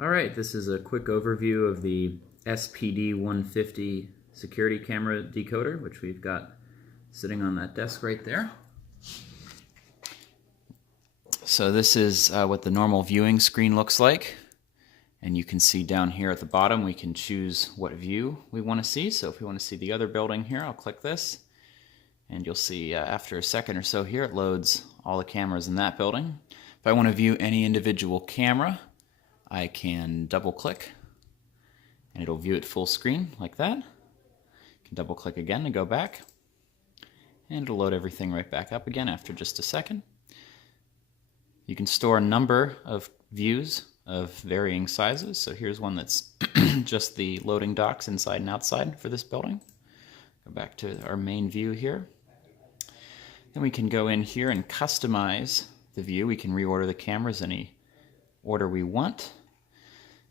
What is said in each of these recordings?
All right, this is a quick overview of the SPD-150 security camera decoder, which we've got sitting on that desk right there. So this is what the normal viewing screen looks like. And you can see down here at the bottom, we can choose what view we want to see. So if we want to see the other building here, I'll click this. And you'll see after a second or so here, it loads all the cameras in that building. If I want to view any individual camera, I can double click and it'll view it full screen like that. You can double click again to go back and it'll load everything right back up again after just a second. You can store a number of views of varying sizes. So here's one that's just the loading docks inside and outside for this building. Go back to our main view here. Then we can go in here and customize the view. We can reorder the cameras any order we want.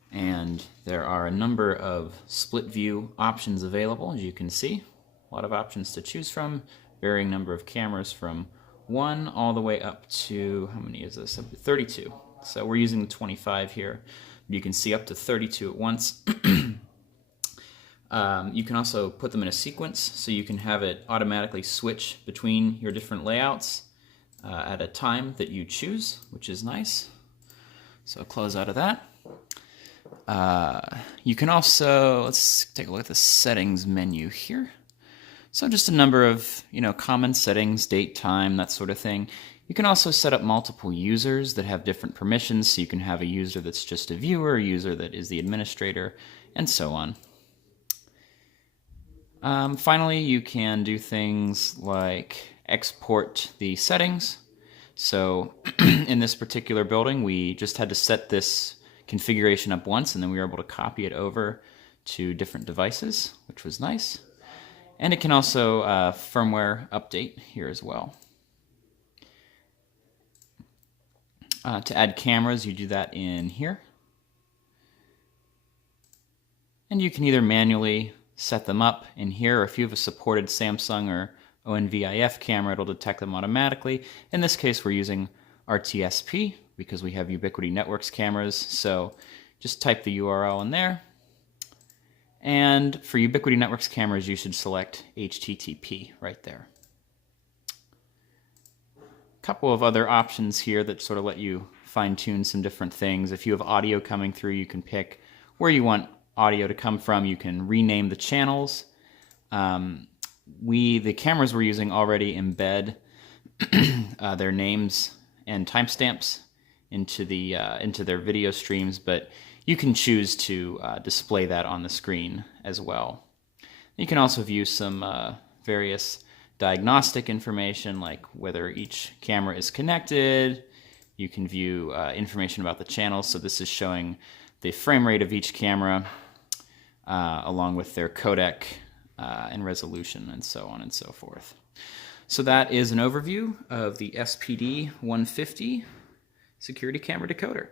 And there are a number of split view options available, as you can see. A lot of options to choose from, varying number of cameras from 1 all the way up to, how many is this? 32. So we're using the 25 here. You can see up to 32 at once. You can also put them in a sequence, so you can have it automatically switch between your different layouts at a time that you choose, which is nice. So close out of that. You can also, let's take a look at the settings menu here. So just a number of, common settings, date, time, that sort of thing. You can also set up multiple users that have different permissions, so you can have a user that's just a viewer, a user that is the administrator, and so on. Finally, you can do things like export the settings. So in this particular building, we just had to set this configuration up once, and then we were able to copy it over to different devices, which was nice. And it can also firmware update here as well. To add cameras, you do that in here. And you can either manually set them up in here, or if you have a supported Samsung or ONVIF camera, it'll detect them automatically. In this case, we're using RTSP because we have Ubiquiti Networks cameras, so just type the URL in there. And for Ubiquiti Networks cameras, you should select HTTP right there. A couple of other options here that sort of let you fine-tune some different things. If you have audio coming through, you can pick where you want audio to come from. You can rename the channels. The cameras we're using already embed their names and timestamps into their video streams, but you can choose to display that on the screen as well. You can also view some various diagnostic information, like whether each camera is connected. You can view information about the channels. So this is showing the frame rate of each camera, along with their codec and resolution, and so on and so forth. So that is an overview of the SPD-150 security camera decoder.